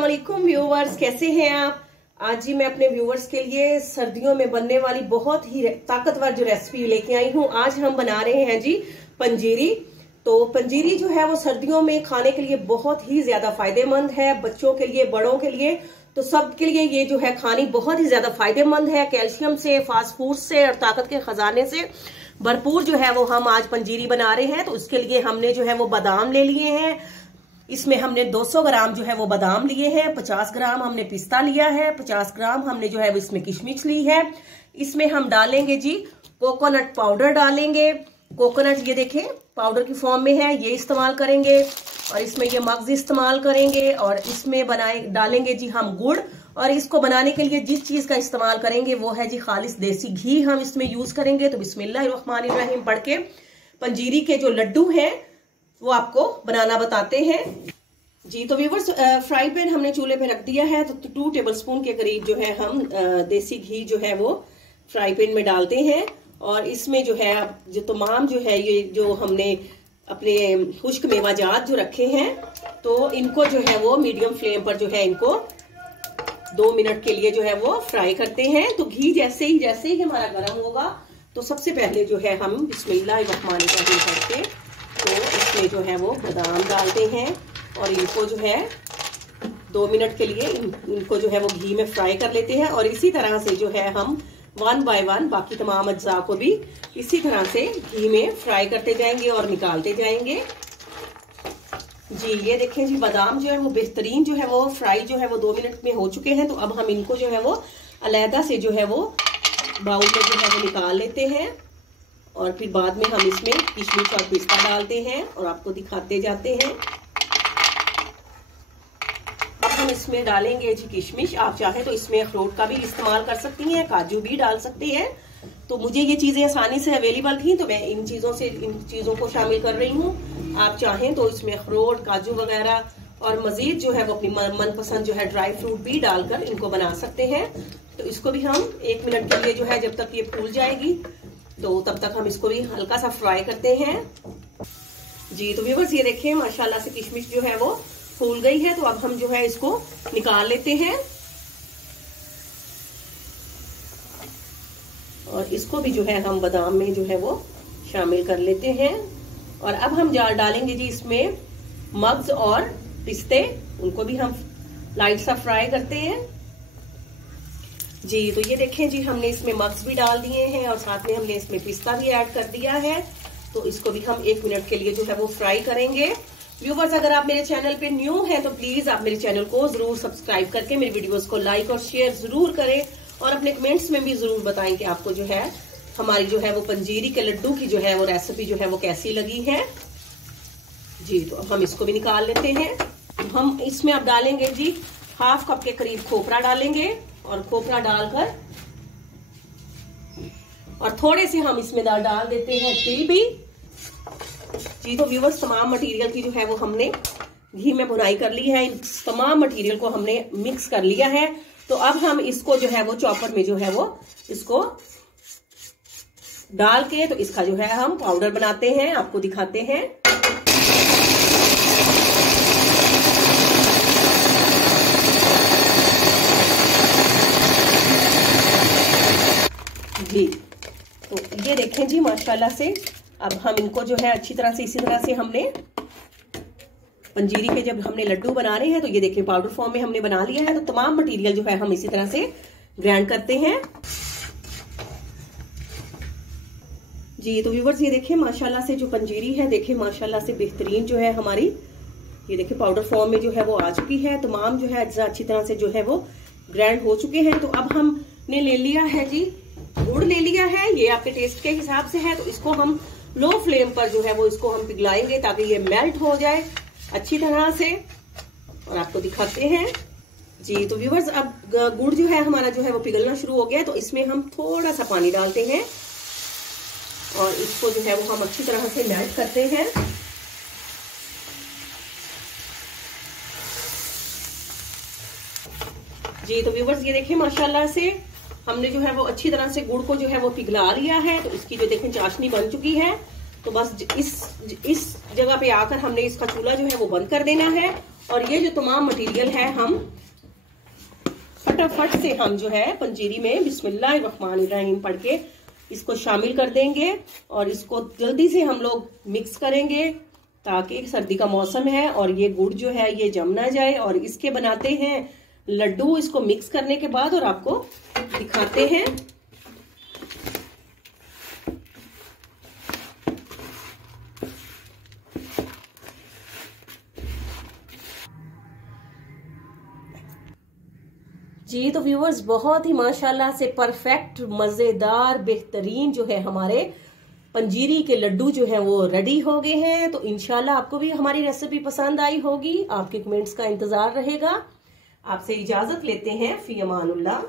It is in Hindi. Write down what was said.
अस्सलाम वालेकुम व्यूवर्स, कैसे हैं आप। आज जी मैं अपने व्यूवर्स के लिए सर्दियों में बनने वाली बहुत ही ताकतवर जो रेसिपी लेके आई हूँ। आज हम बना रहे हैं जी पंजीरी। तो पंजीरी जो है वो सर्दियों में खाने के लिए बहुत ही ज्यादा फायदेमंद है, बच्चों के लिए, बड़ों के लिए, तो सबके लिए ये जो है खानी बहुत ही ज्यादा फायदेमंद है। कैल्शियम से, फास्ट फूड से और ताकत के खजाने से भरपूर जो है वो हम आज पंजीरी बना रहे हैं। तो उसके लिए हमने जो है वो बादाम ले लिए हैं। इसमें हमने 200 ग्राम जो है वो बादाम लिए हैं, 50 ग्राम हमने पिस्ता लिया है, 50 ग्राम हमने जो है वो इसमें किशमिश ली है। इसमें हम डालेंगे जी कोकोनट पाउडर डालेंगे। कोकोनट ये देखें पाउडर की फॉर्म में है, ये इस्तेमाल करेंगे। और इसमें ये मग्ज इस्तेमाल करेंगे। और इसमें डालेंगे जी हम गुड़। और इसको बनाने के लिए जिस चीज का इस्तेमाल करेंगे वो है जी खालिस देसी घी हम इसमें यूज करेंगे। तो बिस्मिल्लाहिर्रहमानिर्रहीम पढ़ के पंजीरी के जो लड्डू हैं वो आपको बनाना बताते हैं जी। तो व्यूअर्स, फ्राई पैन हमने चूल्हे पे रख दिया है। तो 2 टेबलस्पून के करीब जो है हम देसी घी जो है वो फ्राई पैन में डालते हैं। और इसमें जो है जो तमाम जो है ये जो हमने अपने खुश्क मेवाजात जो रखे हैं, तो इनको जो है वो मीडियम फ्लेम पर जो है इनको 2 मिनट के लिए जो है वो फ्राई करते हैं। तो घी जैसे ही हमारा गर्म होगा तो सबसे पहले जो है हम बिस्मिल्लाहिर्रहमानिर्रहीम करके तो इसमें जो है वो बादाम डालते हैं। और इनको जो है 2 मिनट के लिए इनको जो है वो घी में फ्राई कर लेते हैं। और इसी तरह से जो है हम 1 बाय 1 बाकी तमाम अज्जा को भी इसी तरह से घी में फ्राई करते जाएंगे और निकालते जाएंगे जी। ये देखें जी, बादाम जो है वो बेहतरीन जो है वो फ्राई जो है वो 2 मिनट में हो चुके हैं। तो अब हम इनको जो है वो अलहदा से जो है वो बाउल में जो है वो निकाल लेते हैं। और फिर बाद में हम इसमें किशमिश और पिस्ता डालते हैं और आपको दिखाते जाते हैं। अब हम इसमें डालेंगे जी किशमिश। आप चाहें तो इसमें अखरोट का भी इस्तेमाल कर सकती हैं, काजू भी डाल सकते हैं। तो मुझे ये चीजें आसानी से अवेलेबल थी तो मैं इन चीजों को शामिल कर रही हूँ। आप चाहें तो इसमें अखरोट, काजू वगैरह और मजीद जो है वो अपनी मनपसंद जो है ड्राई फ्रूट भी डालकर इनको बना सकते हैं। तो इसको भी हम 1 मिनट के लिए जो है जब तक ये फूल जाएगी तो तब तक हम इसको भी हल्का सा फ्राई करते हैं जी। तो व्यूअर्स, ये देखिए माशाल्लाह से किशमिश जो है वो फूल गई है। तो अब हम जो है इसको निकाल लेते हैं और इसको भी जो है हम बादाम में जो है वो शामिल कर लेते हैं। और अब हम डालेंगे जी इसमें मग्ज और पिस्ते, उनको भी हम लाइट सा फ्राई करते हैं जी। तो ये देखें जी, हमने इसमें मग्स भी डाल दिए हैं और साथ में हमने इसमें पिस्ता भी ऐड कर दिया है। तो इसको भी हम 1 मिनट के लिए जो है वो फ्राई करेंगे। व्यूवर्स, अगर आप मेरे चैनल पे न्यू हैं तो प्लीज आप मेरे चैनल को जरूर सब्सक्राइब करके मेरी वीडियोस को लाइक और शेयर जरूर करें। और अपने कमेंट्स में भी जरूर बताएं कि आपको जो है हमारी जो है वो पंजीरी के लड्डू की जो है वो रेसिपी जो है वो कैसी लगी है जी। तो अब हम इसको भी निकाल लेते हैं। हम इसमें अब डालेंगे जी 1/2 कप के करीब खोपरा डालेंगे। और खोपरा डालकर और थोड़े से हम इसमें डाल देते हैं तिल भी जी। तो व्यूअर्स, तमाम मटेरियल की जो है वो हमने घी में भुनाई कर ली है। इन तमाम मटेरियल को हमने मिक्स कर लिया है। तो अब हम इसको जो है वो चॉपर में जो है वो इसको डाल के तो इसका जो है हम पाउडर बनाते हैं, आपको दिखाते हैं जी। तो ये देखें जी माशाल्लाह से अब हम इनको जो है अच्छी तरह से इसी तरह से हमने पंजीरी के जब हमने लड्डू बना रहे हैं तो ये देखें पाउडर फॉर्म में हमने बना लिया है। तो तमाम मटेरियल जो है हम इसी तरह से ग्राइंड करते हैं जी। तो व्यूवर्स, ये देखें माशाल्लाह से जो पंजीरी है, देखें माशाल्लाह से बेहतरीन जो है हमारी, ये देखें पाउडर फॉर्म में जो है वो आ चुकी है। तमाम जो है अज्जा अच्छी तरह से जो है वो ग्राइंड हो चुके हैं। तो अब हमने ले लिया है जी गुड़ ले लिया है, ये आपके टेस्ट के हिसाब से है। तो इसको हम लो फ्लेम पर जो है वो इसको हम पिघलाएंगे ताकि ये मेल्ट हो जाए अच्छी तरह से। और आपको दिखाते हैं जी। तो व्यूवर्स, अब गुड़ जो है हमारा जो है वो पिघलना शुरू हो गया। तो इसमें हम थोड़ा सा पानी डालते हैं और इसको जो है वो हम अच्छी तरह से मेल्ट करते हैं जी। तो व्यूवर्स, ये देखिए माशाल्लाह से हमने जो है वो अच्छी तरह से गुड़ को जो है वो पिघला लिया है। तो इसकी जो देखें चाशनी बन चुकी है। तो बस इस जगह पे आकर हमने इसका चूल्हा जो है वो बंद कर देना है और ये जो तमाम मटेरियल है हम फटाफट से हम जो है पंजीरी में बिस्मिल्लाहिर्रहमानिर्रहीम पढ़ के इसको शामिल कर देंगे और इसको जल्दी से हम लोग मिक्स करेंगे ताकि सर्दी का मौसम है और ये गुड़ जो है ये जम ना जाए। और इसके बनाते हैं लड्डू इसको मिक्स करने के बाद और आपको दिखाते हैं। जी तो व्यूअर्स बहुत ही माशाल्लाह से परफेक्ट मजेदार बेहतरीन जो है हमारे पंजीरी के लड्डू जो हैं वो रेडी हो गए हैं। तो इंशाल्लाह आपको भी हमारी रेसिपी पसंद आई होगी। आपके कमेंट्स का इंतजार रहेगा। आपसे इजाजत लेते हैं। फी अमानुल्लाह।